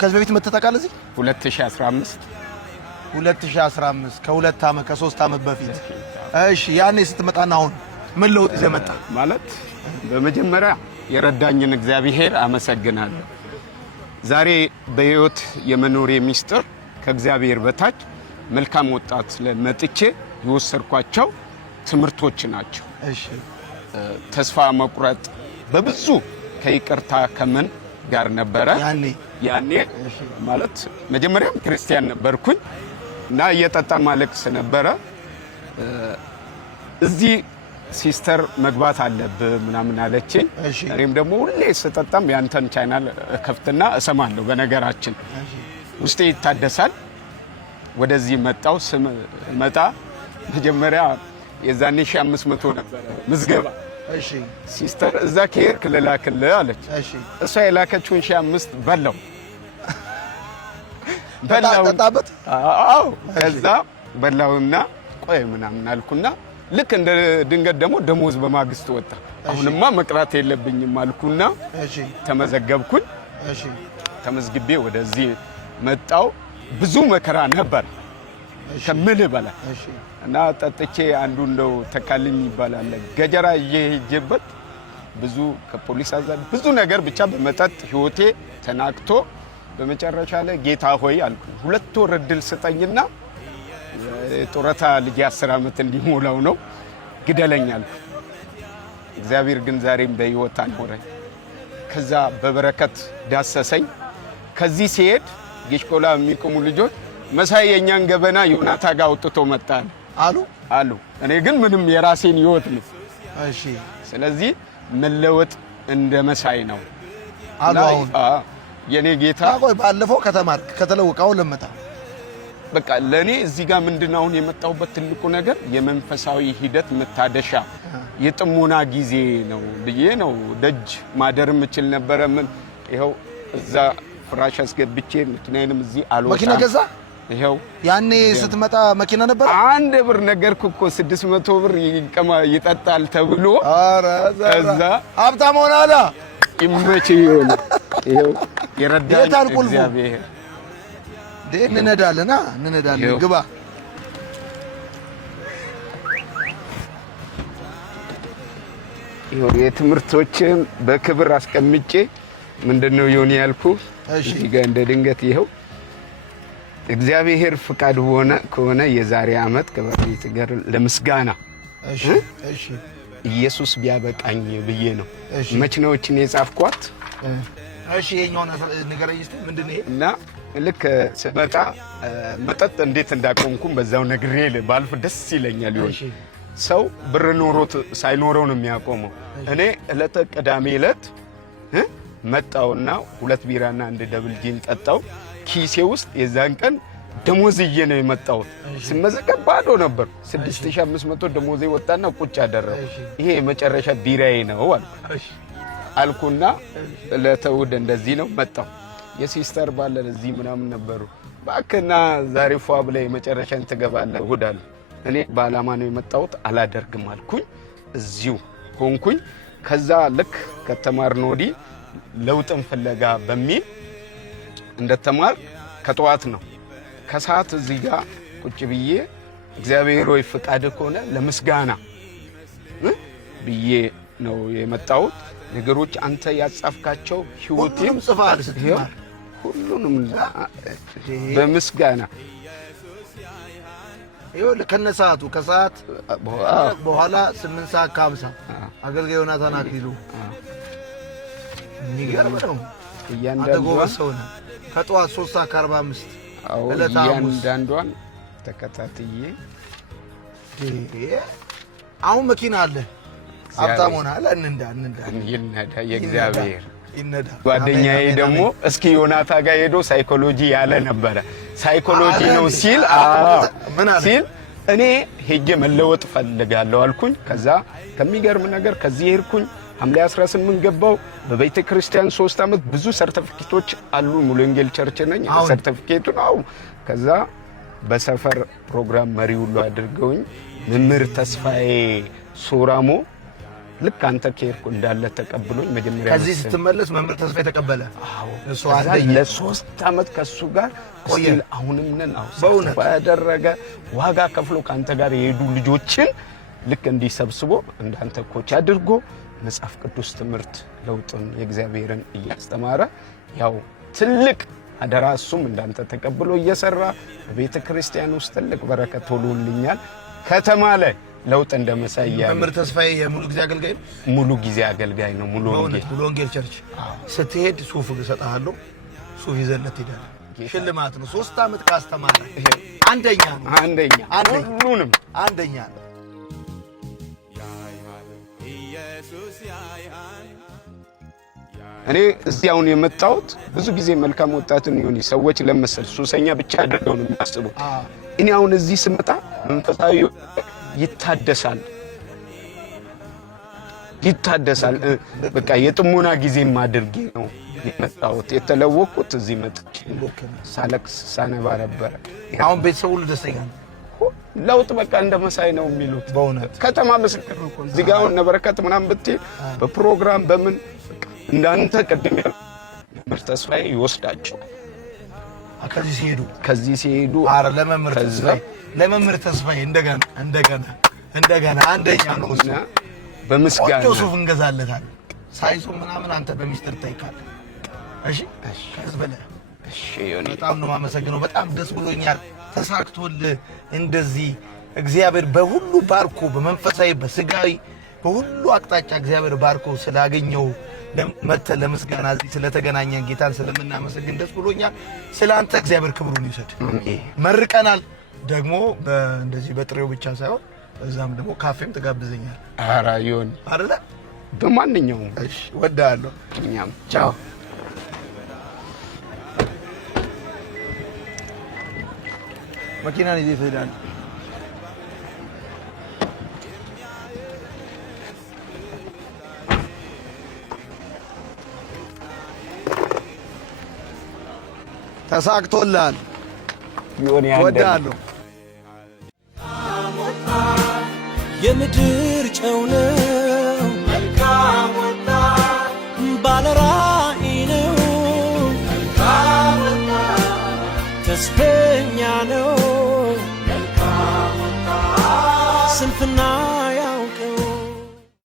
ከዚህ በፊት መተታቃለህ እዚህ 2015 ከሁለት ዓመት ከ3 ዓመት በፊት እሺ ያኔ ስትመጣና አሁን ምን ለውጥ ይዘህ መጣ ማለት በመጀመሪያ የረዳኝን እግዚአብሔር አመሰግናለሁ ዛሬ በህይወት የመኖር ሚስጥር ከእግዚአብሔር በታች መልካም ወጣት ለመጥቼ ይወሰርኳቸው ትምርቶች ናቸው እሺ ተስፋ መቁረጥ በብዙ ከይቅርታ ከመን ጋር ነበረ ያኔ ማለት መጀመሪያ ክርስቲያን ነበርኩኝ እና እየጠጣ ማለቅስ ነበረ እዚህ ሲስተር መግባት አለብህ ምናምን አለችኝ እኔም ደግሞ ሁሌ ስጠጣም ያንተን ቻናል ከፍትና እሰማለሁ በነገራችን ውስጤ ይታደሳል ወደዚህ መጣው መጣ መጀመሪያ የዛኔ 500 ነበር ምዝገባ እሺ ሲስተር እዛ ከሄድክ ለላክል አለች እሺ እሷ የላከችውን 500 በላው ተጣጣበት አዎ ከዛ በላውና ቆይ ምናምን አልኩና ልክ እንደ ድንገት ደግሞ ደሞዝ በማግስት ወጣ አሁንማ መቅራት የለብኝም አልኩና እሺ ተመዘገብኩኝ እሺ ተመዝግቤ ወደዚህ መጣው ብዙ መከራ ነበር ከምን በላ እሺ እና ጠጥቼ አንዱ እንደው ተካልኝ ይባላል ገጀራ እየሄጀበት ብዙ ከፖሊስ አዛዥ ብዙ ነገር ብቻ በመጠጥ ህይወቴ ተናክቶ በመጨረሻ ላይ ጌታ ሆይ አልኩ 2 ወር እድል ስጠኝና ጦረታ ልጅ 10 አመት እንዲሞላው ነው ግደለኛል እግዚአብሔር ግን ዛሬም በህይወት አኖረኝ ከዛ በበረከት ዳሰሰኝ ከዚህ ሲሄድ ጊሽኮላ የሚቆሙ ልጆች መሳይ የኛን ገበና ዮናታ ጋር አውጥቶ መጣል አሉ እኔ ግን ምንም የራሴን ህይወት ነው እሺ ስለዚህ መለወጥ እንደ መሳይ ነው አሉ የኔ ጌታ ቆይ ባለፈው ከተማርክ ከተለወቀው ለመጣ በቃ ለኔ እዚህ ጋር ምንድነው አሁን የመጣሁበት ትልቁ ነገር የመንፈሳዊ ሂደት መታደሻ የጥሞና ጊዜ ነው ብዬ ነው ደጅ ማደርም እችል ነበር ምን ይሄው እዛ ፍራሽ አስገብቼ መኪናዬንም እዚህ አልወጣም መኪና ገዛ ይሄው ያኔ ስትመጣ መኪና ነበር 1 ብር ነገርኩ እኮ 600 ብር ይጠጣል ተብሎ አረ እዛ ሀብታም ሆናላ ይመች ይሄው የረዳኝ እግዚአብሔር እንነዳለን ግባ ይሄው የትምርቶችን በክብር አስቀምጬ ምንድነው ይሁን ያልኩ እዚህ ጋር እንደ ድንገት ይሄው እግዚአብሔር ፍቃድ ሆነ ከሆነ የዛሬ አመት ከበፊት ጋር ለምስጋና እሺ ኢየሱስ ቢያበቃኝ ብዬ ነው መችናዎችን የጻፍኳት እሺ የኛው ነገረኝ እስቲ ምንድነው ይሄ እና ልክ ስመጣ መጠጥ እንዴት እንዳቆምኩም በዛው ነግሬ ባልፍ ደስ ይለኛል ይሆን ሰው ብር ኖሮት ሳይኖረው ነው የሚያቆመው እኔ እለተ ቅዳሜ ዕለት መጣውና 2 ቢራና 1 ደብል ጂን ጠጣው ኪሴ ውስጥ የዛን ቀን ደሞዝዬ ነው የመጣው ስመዘገብ ባዶ ነበር 6500 ደሞዜ ወጣና ቁጭ አደረው ይሄ የመጨረሻ ቢራዬ ነው አልኩና ለተውድ እንደዚህ ነው መጣው የሲስተር ባለ እዚህ ምናምን ነበሩ ባከና ዛሬ ፏብ ላይ መጨረሻን ተገባለ ወዳል እኔ ባላማ ነው የመጣሁት አላደርግም አልኩኝ እዚሁ ሆንኩኝ ከዛ ልክ ከተማርነው ወዲ ለውጥን ፍለጋ በሚል እንደተማር ከጧት ነው ከሰዓት እዚህ ጋር ቁጭ ብዬ እግዚአብሔር ሆይ ፍቃድ ከሆነ ለምስጋና ብዬ ነው የመጣሁት ነገሮች አንተ ያጻፍካቸው ህይወቴም ጽፋል ስትማር ሁሉንም በምስጋና ይኸውልህ ከነሰዓቱ ከሰዓት በኋላ 8 ሰዓት ከ50 አገልጋይ ዮናታን አክሊሉ የሚገርም ነው እያንዳንዱ ሰው ነው ከጧት 3 ሰዓት ከ45 እያንዳንዷን ተከታትዬ አሁን መኪና አለ ሀብታም ሆናል እንንዳ ይነዳ የእግዚአብሔር ይነዳ ጓደኛዬ ደግሞ እስኪ ዮናታ ጋር ሄዶ ሳይኮሎጂ ያለ ነበር ሳይኮሎጂ ነው ሲል እኔ ሄጄ መለወጥ ፈልጋለሁ አልኩኝ ከዛ ከሚገርም ነገር ከዚህ ሄድኩኝ ሐምሌ 18 ገባው በቤተ ክርስቲያን 3 አመት ብዙ ሰርቲፊኬቶች አሉ ሙሉ ወንጌል ቸርች ነኝ ሰርቲፊኬቱ ነው ከዛ በሰፈር ፕሮግራም መሪ ሁሉ አድርገውኝ መምህር ተስፋዬ ሶራሞ ልክ አንተ ከሄድኩ እንዳለ ተቀብሎኝ መጀመሪያ ከዚህ ስትመለስ መምህር ተስፋዬ ተቀበለ። አዎ እሱ አንደኛ ለ3 ዓመት ከሱ ጋር ቆየ። አሁንም ነን። በእውነት ባደረገ ዋጋ ከፍሎ ካንተ ጋር የሄዱ ልጆችን ልክ እንዲሰብስቦ እንዳንተ ኮች አድርጎ መጽሐፍ ቅዱስ ትምህርት ለውጥን የእግዚአብሔርን እያስተማረ ያው ትልቅ አደራ እሱም እንዳንተ ተቀብሎ እየሰራ በቤተ ክርስቲያን ውስጥ ትልቅ በረከት ሆኖልኛል። ከተማ ላይ ለውጥ እንደመሳያ መምህር ተስፋዬ የሙሉ ጊዜ አገልጋይ ነው። ሙሉ ጊዜ አገልጋይ ነው። ሙሉ ወንጌል ቸርች ስትሄድ ሱፍ እሰጥሃለሁ፣ ሱፍ ይዘለት ትሄዳለህ። ሽልማት ነው። 3 ዓመት ካስተማረ አንደኛ ነው። አንደኛ ሁሉንም አንደኛ ነው። እኔ እዚህ አሁን የመጣሁት ብዙ ጊዜ መልካም ወጣትን ይሁን ሰዎች ለመሰል ሱሰኛ ብቻ አድርገው ነው የሚያስቡት። እኔ አሁን እዚህ ስመጣ መንፈሳዊ ይታደሳል። በቃ የጥሞና ጊዜም አድርጌ ነው የመጣሁት። የተለወቅኩት እዚህ መጥቼ ሳለቅስ ሳነባ ነበረ። አሁን ቤተሰቡ ሁሉ ደስተኛ ነው። ለውጥ በቃ እንደመሳይ ነው የሚሉት። በእውነት ከተማ ምስክር ነው። እዚህ ጋር አሁን ነበረከት ምናምን ብትይ በፕሮግራም በምን እንዳንተ ቅድም መምህር ተስፋዬ ይወስዳቸዋል። ከዚህ ሲሄዱ አረ ለመምህር ተስፋዬ እንደገና አንደኛ ነው። እሱ በምስጋና ሱፍ እንገዛለታለን። ሳይሱ ምናምን አንተ በሚስጥር ጠይቃለህ። እሺ በጣም ነው የማመሰግነው። በጣም ደስ ብሎኛል። ተሳክቶልህ እንደዚህ እግዚአብሔር በሁሉ ባርኮ በመንፈሳዊ በስጋዊ በሁሉ አቅጣጫ እግዚአብሔር ባርኮ ስላገኘው መተህ ለምስጋና እዚህ ስለተገናኘን ጌታን ስለምናመሰግን ደስ ብሎኛል። ስለአንተ እግዚአብሔር ክብሩን ይውሰድ። መርቀናል ደግሞ እንደዚህ በጥሬው ብቻ ሳይሆን እዛም ደግሞ ካፌም ተጋብዘኛል። ኧረ ይሁን አይደለ? በማንኛውም እሺ፣ ወዳለሁ። እኛም ቻው። መኪናን ይዘህ ትሄዳለህ። ተሳክቶልሃል። ወዳለሁ። የምድር ጨው ነው፣ መልካም ወጣት ባለራዕይ ነው፣ መልካም ወጣት ተስፈኛ ነው፣ መልካም ወጣት ስንፍና